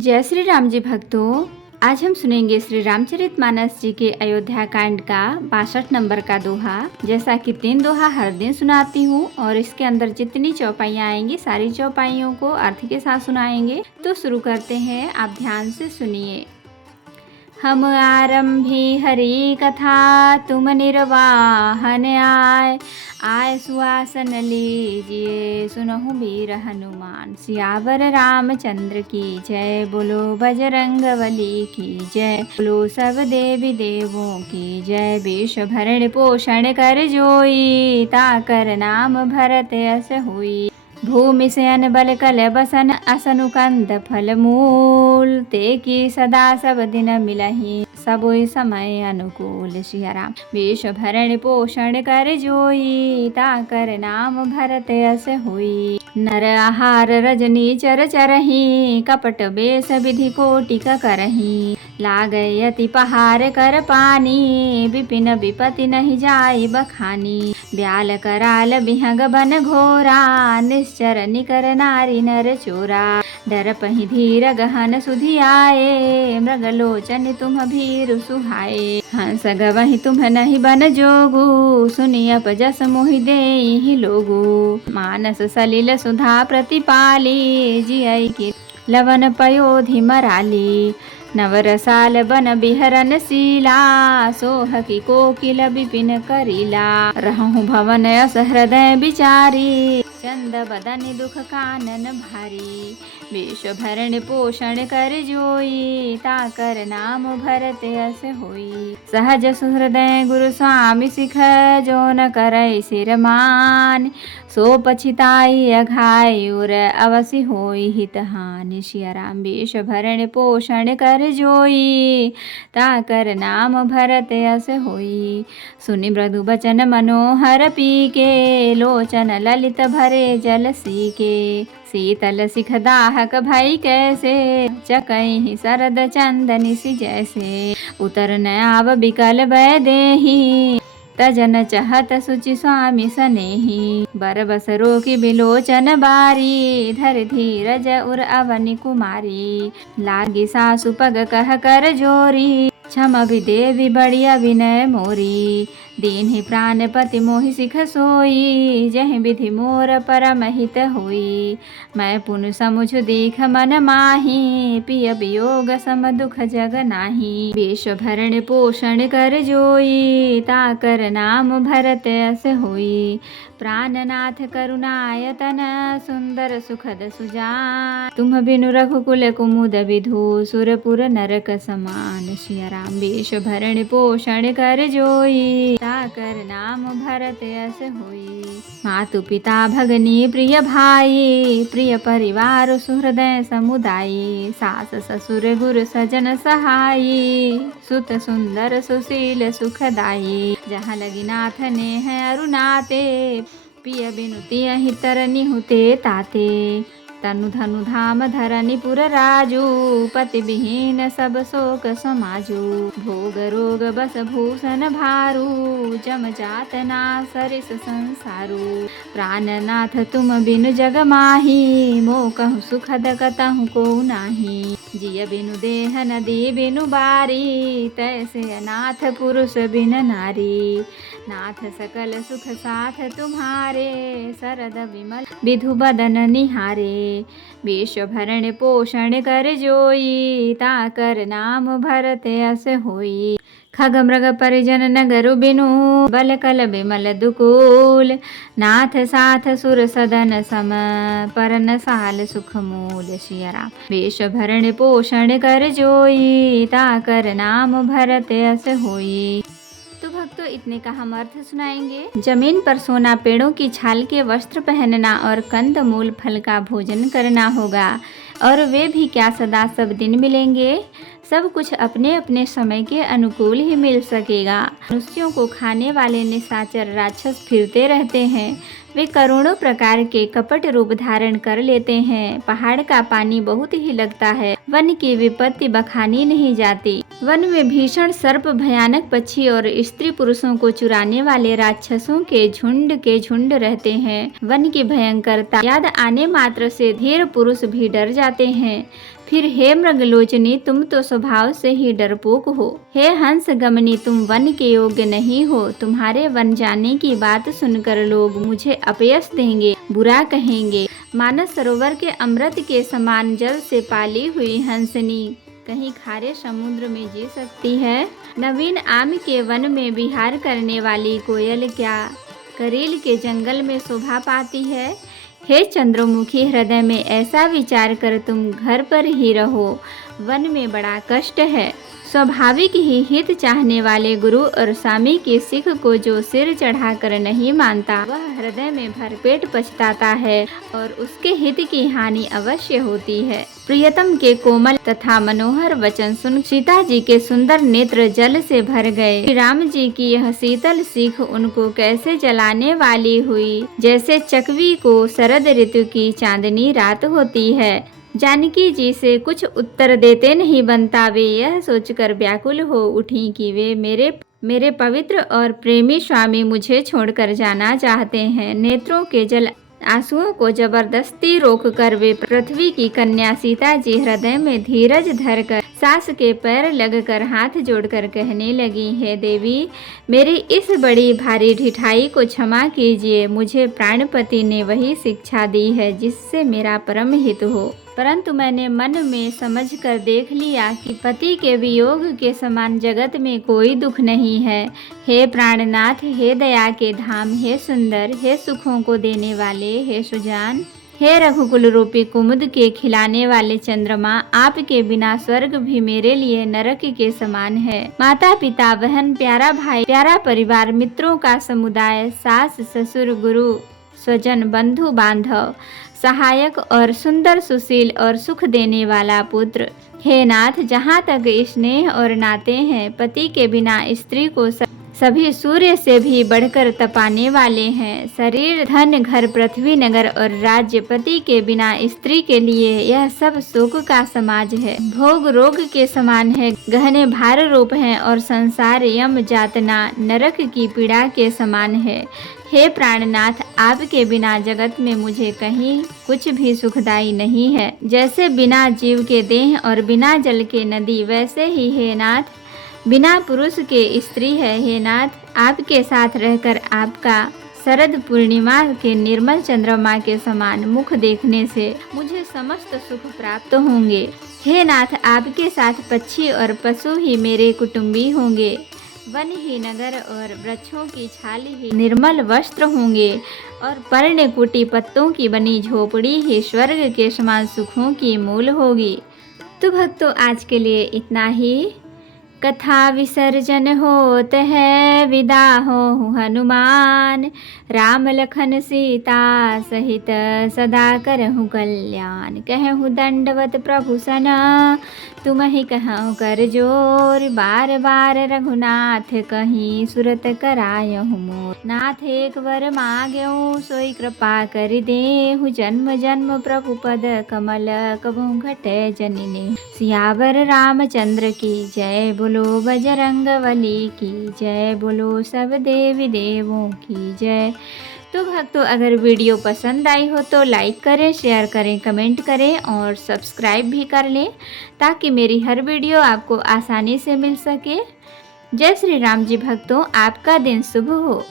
जय श्री राम जी भक्तों, आज हम सुनेंगे श्री रामचरितमानस जी के अयोध्या कांड का 62 नंबर का दोहा। जैसा कि 3 दोहा हर दिन सुनाती हूँ और इसके अंदर जितनी चौपाइयाँ आएंगी सारी चौपाइयों को अर्थ के साथ सुनाएंगे। तो शुरू करते हैं, आप ध्यान से सुनिए। हम आरंभी हरि कथा, तुम निर्वाहन आय सुआसन लीजिए, सुनहु वीर हनुमान। सियावर रामचंद्र की जय, बोलो बजरंगबली की जय, बोलो सब देवी देवों की जय। विष भरण पोषण कर जोई, ताकर नाम भरत अस हुई। भूमि से अन बल कल बसन, असनु कंद फल मूल। ते की सदा सब दिन मिलही, सबोई समय अनुकूल। सिया राम। विष भरण पोषण कर जोई, ताकर नाम भरत अस हुई। नर आहार रजनी चर चरही, कपट बेस विधि कोटिक करही। लागय अति पहार कर पानी, विपिन विपति नहीं जाय बखानी। ब्याल कराल बिहंग बन घोरा, निश्चर निकर नारी नर चोरा। डर पही धीर गहन सुधि आए, मृगलोचन तुम भीरु सुहाए। हंस गवहि तुम नहीं बन जोगु, सुनि अपजस मोहि देहि लोगु। मानस सलिल सुधा प्रतिपाली, जियइ की लवन पयोधि मराली। नवरसाल बन बिहरन शीला, सोह की कोकिल विपिन करीला। रहु भवन अस हृदय बिचारी, चंद बदन दुख कानन भारी। विष भरण पोषण कर जोई, ताकर नाम भरत अस होई। सहज सुहृदय गुरु स्वामी सिख, जो न करई सिर मान। सो पछिताई अघाय उर, अवसि होई हित हानि। सिया राम। विष भरण पोषण कर जोई, ताकर नाम भरत अस होई। सुनि मृदु बचन मनोहर पीके, लोचन ललित भरे जल सीके। शीतल सिख दाहक भई कैसे, चकहि सरद चंदनि सि जैसे। उतर न आव बिकल भय देहि, तजन चहत सुचि स्वामी सनेहि। बरबस रोकी बिलोचन बारी, धर धीरज उर अवनि कुमारी। लागी सासु पग कह कर जोरी, क्षम भी देवी बड़िया विनय मोरी। दीन्हि प्राणपति मोहि सिख सोई, जहि विधि मोर परम हित होई। मैं पुन समुझ दीख मन माही, पिय वियोग सम दुख जग नाही। विष भरण पोषण कर जोई, ताकर नाम भरत अस होई। प्राणनाथ करुणायतन, सुंदर सुखद सुजान। तुम बिनु रघुकुल कुमुद विधु, सुरपुर नरक समान। सिया राम। विष भरण पोषण कर जोई, ताकर नाम भरत अस होई। मातु पिता भगनी प्रिय भाई, प्रिय परिवार सुहृदय समुदायी। सास ससुर गुरु सजन सहाई, सुत सुंदर सुशील सुखदाई। जहाँ लगी नाथ ने है अरुनाते, पिय बिनु तियहि तरनि हुते ताते। तनु धनु धाम धरनि पुर राजू, पति विहीन सब शोक समाजू। भोग रोग बस भूषण भारू, जम जात ना सरिस संसारू। प्राणनाथ तुम बिनु जग माही, मो कहु सुखद कतहु को नाही। जिय बिनु देह नदी बिनु बारी, तैसे अनाथ पुरुष बिन नारी। नाथ सकल सुख साथ तुम्हारे, सरद विमल विधु बदन निहारे। विष भरण पोषण कर जोई, ताकर नाम भरत अस होई। खग मृग परिजन नगरु बिनु, बल कल बिमल दुकूल। नाथ साथ सुर सदन सम, परन साल सुख मूल। सिया राम। विष भरण पोषण कर जोई, ताकर नाम भरत अस होई। तो भक्तों, इतने का हम अर्थ सुनाएंगे। जमीन पर सोना, पेड़ों की छाल के वस्त्र पहनना और कंद मूल फल का भोजन करना होगा, और वे भी क्या सदा सब दिन मिलेंगे। सब कुछ अपने अपने समय के अनुकूल ही मिल सकेगा। मनुष्यों को खाने वाले निशाचर राक्षस फिरते रहते हैं। वे करोड़ों प्रकार के कपट रूप धारण कर लेते हैं। पहाड़ का पानी बहुत ही लगता है, वन की विपत्ति बखानी नहीं जाती। वन में भीषण सर्प, भयानक पक्षी और स्त्री पुरुषों को चुराने वाले राक्षसों के झुंड रहते हैं। वन की भयंकरता याद आने मात्र से धीर पुरुष भी डर जाते हैं। फिर हे मृगलोचनी, तुम तो स्वभाव से ही डरपोक हो। हे हंस गमनी, तुम वन के योग्य नहीं हो। तुम्हारे वन जाने की बात सुनकर लोग मुझे अपयश देंगे, बुरा कहेंगे। मानस सरोवर के अमृत के समान जल से पाली हुई हंसनी कहीं खारे समुद्र में जी सकती है? नवीन आम के वन में विहार करने वाली कोयल क्या करील के जंगल में शोभा पाती है? हे चंद्रमुखी, हृदय में ऐसा विचार कर तुम घर पर ही रहो, वन में बड़ा कष्ट है। स्वाभाविक ही हित चाहने वाले गुरु और स्वामी के सिख को जो सिर चढ़ाकर नहीं मानता, वह हृदय में भरपेट पछताता है और उसके हित की हानि अवश्य होती है। प्रियतम के कोमल तथा मनोहर वचन सुन सीता जी के सुंदर नेत्र जल से भर गए। श्री राम जी की यह शीतल सीख उनको कैसे जलाने वाली हुई, जैसे चकवी को शरद ऋतु की चांदनी रात होती है। जानकी जी से कुछ उत्तर देते नहीं बनता। वे यह सोचकर व्याकुल हो उठी कि वे मेरे पवित्र और प्रेमी स्वामी मुझे छोड़कर जाना चाहते हैं। नेत्रों के जल आंसुओं को जबरदस्ती रोककर वे पृथ्वी की कन्या सीता जी हृदय में धीरज धरकर सास के पैर लगकर हाथ जोड़कर कहने लगी, हे देवी, मेरी इस बड़ी भारी ढिठाई को क्षमा कीजिए। मुझे प्राणपति ने वही शिक्षा दी है जिससे मेरा परम हित हो, परंतु मैंने मन में समझ कर देख लिया कि पति के वियोग के समान जगत में कोई दुख नहीं है। हे प्राणनाथ, हे दया के धाम, हे सुंदर, हे सुखों को देने वाले, हे सुजान, हे रघुकुल रूपी कुमुद के खिलाने वाले चंद्रमा, आपके बिना स्वर्ग भी मेरे लिए नरक के समान है। माता पिता बहन प्यारा भाई प्यारा परिवार, मित्रों का समुदाय, सास ससुर गुरु स्वजन बंधु बांधव, सहायक और सुंदर सुशील और सुख देने वाला पुत्र, हे नाथ, जहाँ तक स्नेह और नाते हैं, पति के बिना स्त्री को सभी सूर्य से भी बढ़कर तपाने वाले हैं। शरीर धन घर पृथ्वी नगर और राज्य, पति के बिना स्त्री के लिए यह सब शोक का समाज है। भोग रोग के समान है, गहने भार रूप हैं और संसार यम यातना नरक की पीड़ा के समान है। हे प्राणनाथ, आपके बिना जगत में मुझे कहीं कुछ भी सुखदाई नहीं है। जैसे बिना जीव के देह और बिना जल के नदी, वैसे ही हे नाथ बिना पुरुष के स्त्री है। हे नाथ, आपके साथ रहकर आपका शरद पूर्णिमा के निर्मल चंद्रमा के समान मुख देखने से मुझे समस्त सुख प्राप्त होंगे। हे नाथ, आपके साथ पक्षी और पशु ही मेरे कुटुंबी होंगे, वन ही नगर और वृक्षों की छाल ही निर्मल वस्त्र होंगे और पर्णकुटी पत्तों की बनी झोपड़ी ही स्वर्ग के समान सुखों की मूल होगी। तो भक्तों, आज के लिए इतना ही। कथा विसर्जन होत है, विदा हो हनुमान, राम लखन सीता सहित सदा करहु कल्याण। कहु दंडवत प्रभु सना, तुम ही कहु कर जोर, बार बार रघुनाथ कहीं सुरत करायहु मोर। नाथ एक वर मांग्यहु, सोई कृपा कर देहु, जन्म जन्म प्रभु पद कमल कबहु घटै जननी। सियावर रामचंद्र की जय, बोलो बजरंगबली की जय, बोलो सब देवी देवों की जय। तो भक्तों, अगर वीडियो पसंद आई हो तो लाइक करें, शेयर करें, कमेंट करें और सब्सक्राइब भी कर लें, ताकि मेरी हर वीडियो आपको आसानी से मिल सके। जय श्री राम जी भक्तों, आपका दिन शुभ हो।